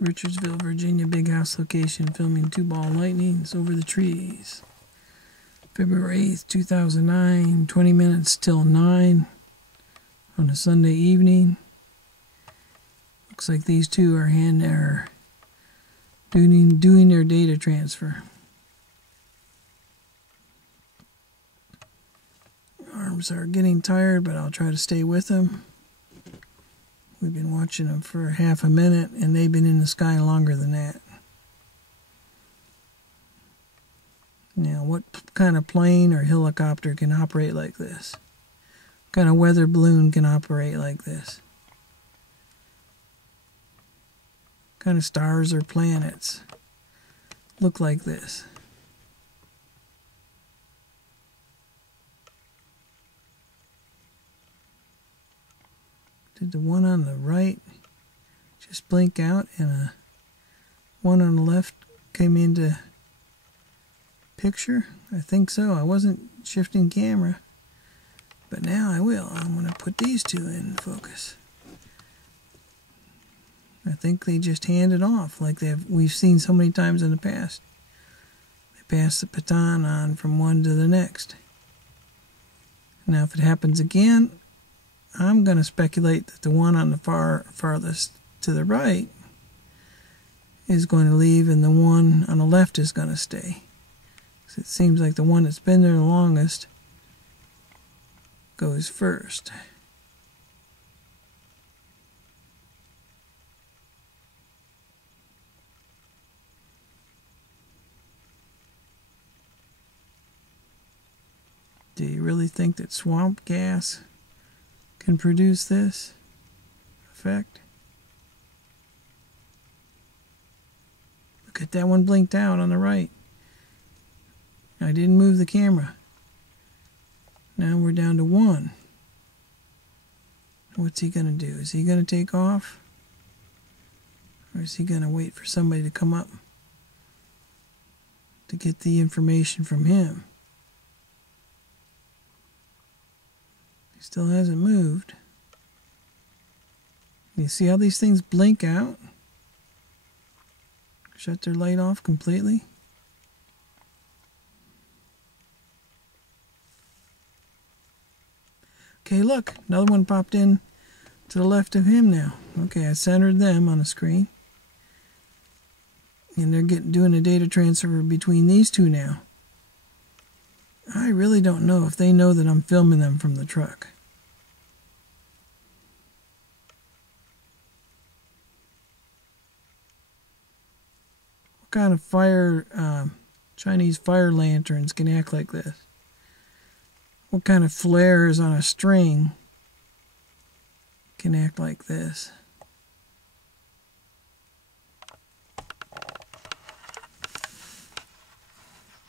Richardsville, Virginia, big house location, filming 2-ball lightnings over the trees. February 8th, 2009, 20 minutes till 9 on a Sunday evening. Looks like these two are doing their data transfer. Arms are getting tired, but I'll try to stay with them. We've been watching them for half a minute, and they've been in the sky longer than that. Now, what kind of plane or helicopter can operate like this? What kind of weather balloon can operate like this? What kind of stars or planets look like this? Did the one on the right just blink out and a one on the left came into picture? I think so. I wasn't shifting camera, but now I will. I'm going to put these two in focus. I think they just hand it off like we've seen so many times in the past. They pass the baton on from one to the next. Now if it happens again, I'm going to speculate that the one on the farthest to the right is going to leave and the one on the left is going to stay. So it seems like the one that's been there the longest goes first. Do you really think that swamp gas can produce this effect? Look at that one blinked out on the right. I didn't move the camera. Now we're down to one. What's he going to do? Is he going to take off? Or is he going to wait for somebody to come up to get the information from him? He still hasn't moved. You see how these things blink out? Shut their light off completely. Okay, look, another one popped in to the left of him now. Okay, I centered them on the screen. And they're doing a data transfer between these two now. I really don't know if they know that I'm filming them from the truck. What kind of Chinese fire lanterns can act like this? What kind of flares on a string can act like this?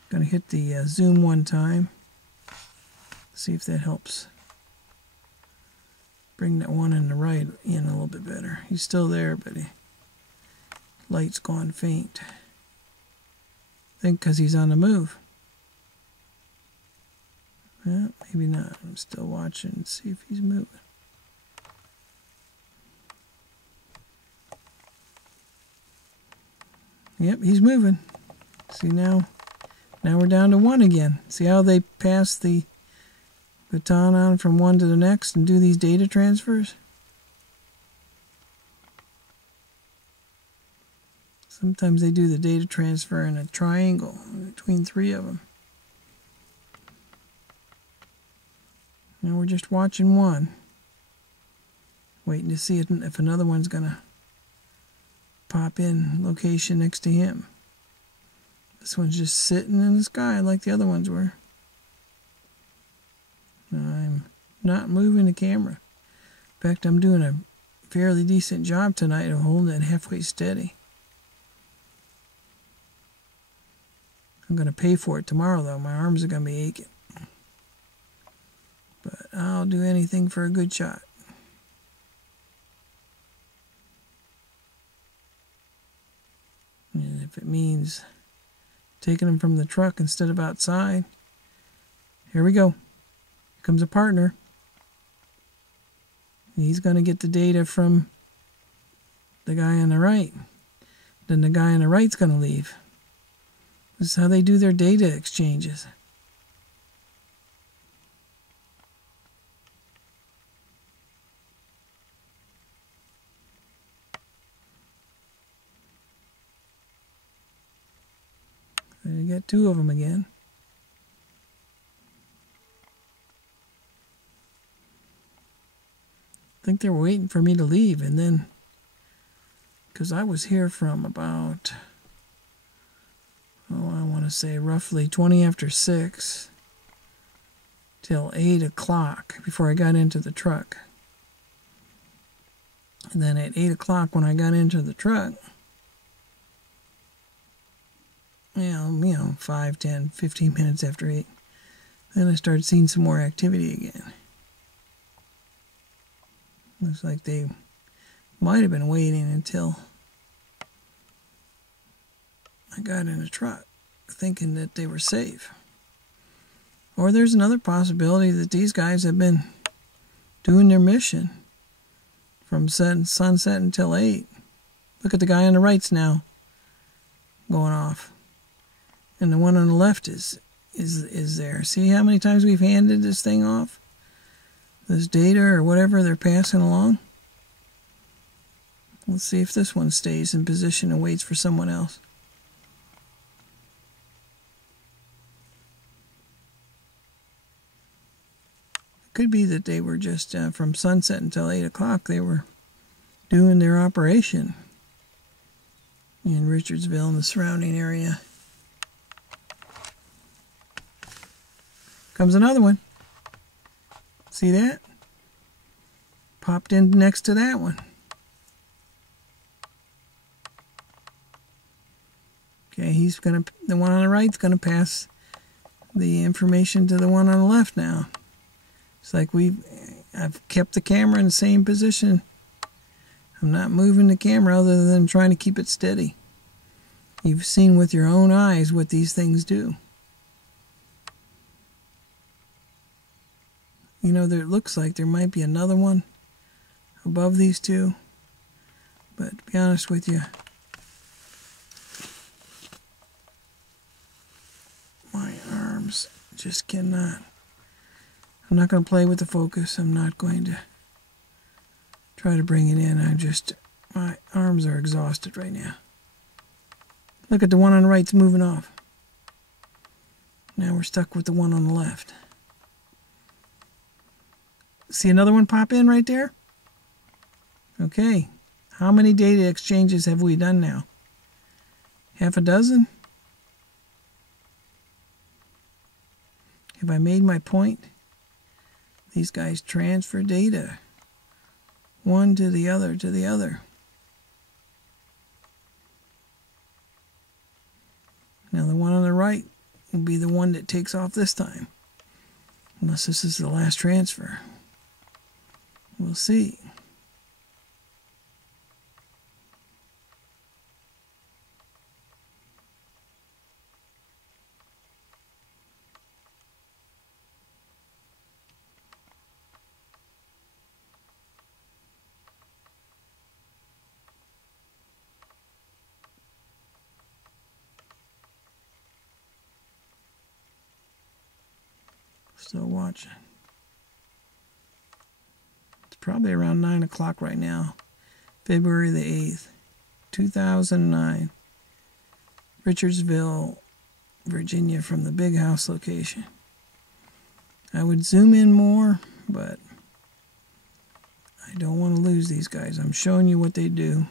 Gonna hit the zoom one time. See if that helps bring that one on the right in a little bit better. He's still there, but light's gone faint. I think because he's on the move. Well, maybe not. I'm still watching and see if he's moving. Yep, he's moving. See now we're down to one again. See how they pass the baton on from one to the next and do these data transfers? Sometimes they do the data transfer in a triangle between three of them. Now we're just watching one. Waiting to see if another one's going to pop in location next to him. This one's just sitting in the sky like the other ones were. I'm not moving the camera. In fact, I'm doing a fairly decent job tonight of holding it halfway steady. I'm going to pay for it tomorrow, though. My arms are going to be aching. But I'll do anything for a good shot. And if it means taking them from the truck instead of outside, here we go. Here comes a partner. He's going to get the data from the guy on the right. then the guy on the right's going to leave. This is how they do their data exchanges. You got two of them again. I think they were waiting for me to leave, and then, because I was here from about, I want to say roughly 20 after 6 till 8 o'clock before I got into the truck. And then at 8 o'clock when I got into the truck, 5, 10, 15 minutes after 8, then I started seeing some more activity again. Looks like they might have been waiting until I got in the truck, thinking that they were safe. Or there's another possibility that these guys have been doing their mission from sunset until 8. Look at the guy on the right's now going off. And the one on the left is there. See how many times we've handed this thing off? This data or whatever they're passing along. Let's see if this one stays in position and waits for someone else. It could be that they were just from sunset until 8 o'clock. They were doing their operation in Richardsville and the surrounding area. Comes another one. See that? Popped in next to that one. Okay, the one on the right's gonna pass the information to the one on the left now. It's like I've kept the camera in the same position. I'm not moving the camera other than trying to keep it steady. You've seen with your own eyes what these things do. You know, there looks like there might be another one above these two. But to be honest with you, my arms just cannot. I'm not going to play with the focus. I'm not going to try to bring it in. My arms are exhausted right now. Look at the one on the right's moving off. Now we're stuck with the one on the left. See another one pop in right there? Okay. How many data exchanges have we done now? Half a dozen? Have I made my point? These guys transfer data. One to the other to the other. Now the one on the right will be the one that takes off this time. Unless this is the last transfer. We'll see. Still watching. Probably around 9 o'clock right now. February the 8th, 2009. Richardsville, Virginia, from the Big House location. I would zoom in more, but I don't want to lose these guys. I'm showing you what they do.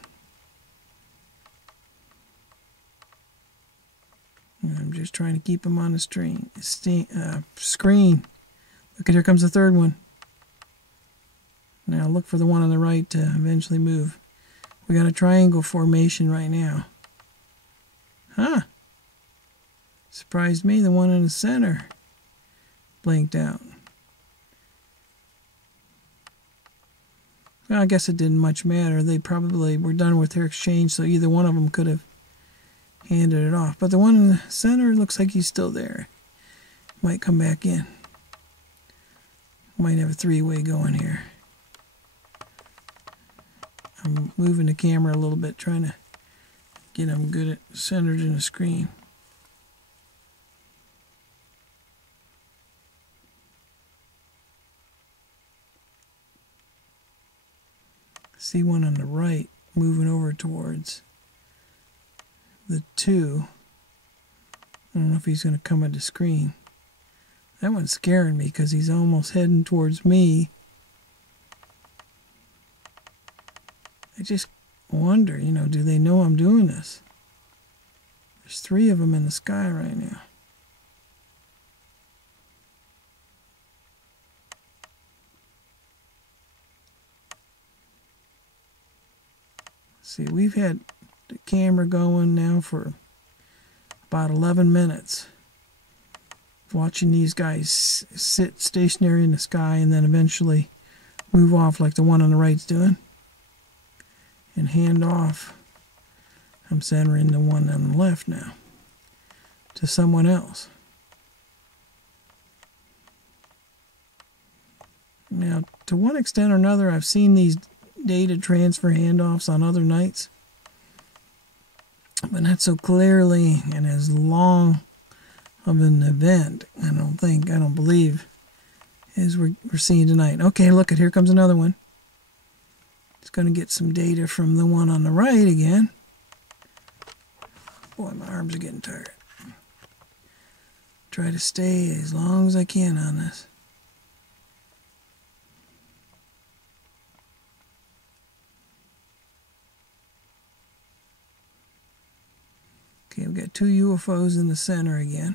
I'm just trying to keep them on the screen. Look, here comes the third one. Now look for the one on the right to eventually move. We got a triangle formation right now. Huh. Surprised me, the one in the center blinked out. Well, I guess it didn't much matter. They probably were done with their exchange, so either one of them could have handed it off. But the one in the center looks like he's still there. Might come back in. Might have a three-way going here. I'm moving the camera a little bit, trying to get them good at centered in the screen. See one on the right moving over towards the 2. I don't know if he's going to come at the screen. That one's scaring me because he's almost heading towards me. I just wonder, do they know I'm doing this? There's 3 of them in the sky right now. See, we've had the camera going now for about 11 minutes. Watching these guys sit stationary in the sky and then eventually move off like the one on the right's doing. And hand off. I'm centering the one on the left now to someone else. Now, to one extent or another, I've seen these data transfer handoffs on other nights, but not so clearly and as long of an event, I don't believe, as we're seeing tonight. Okay, look, here comes another one. It's going to get some data from the one on the right again. Boy, my arms are getting tired. Try to stay as long as I can on this. Okay, we've got 2 UFOs in the center again.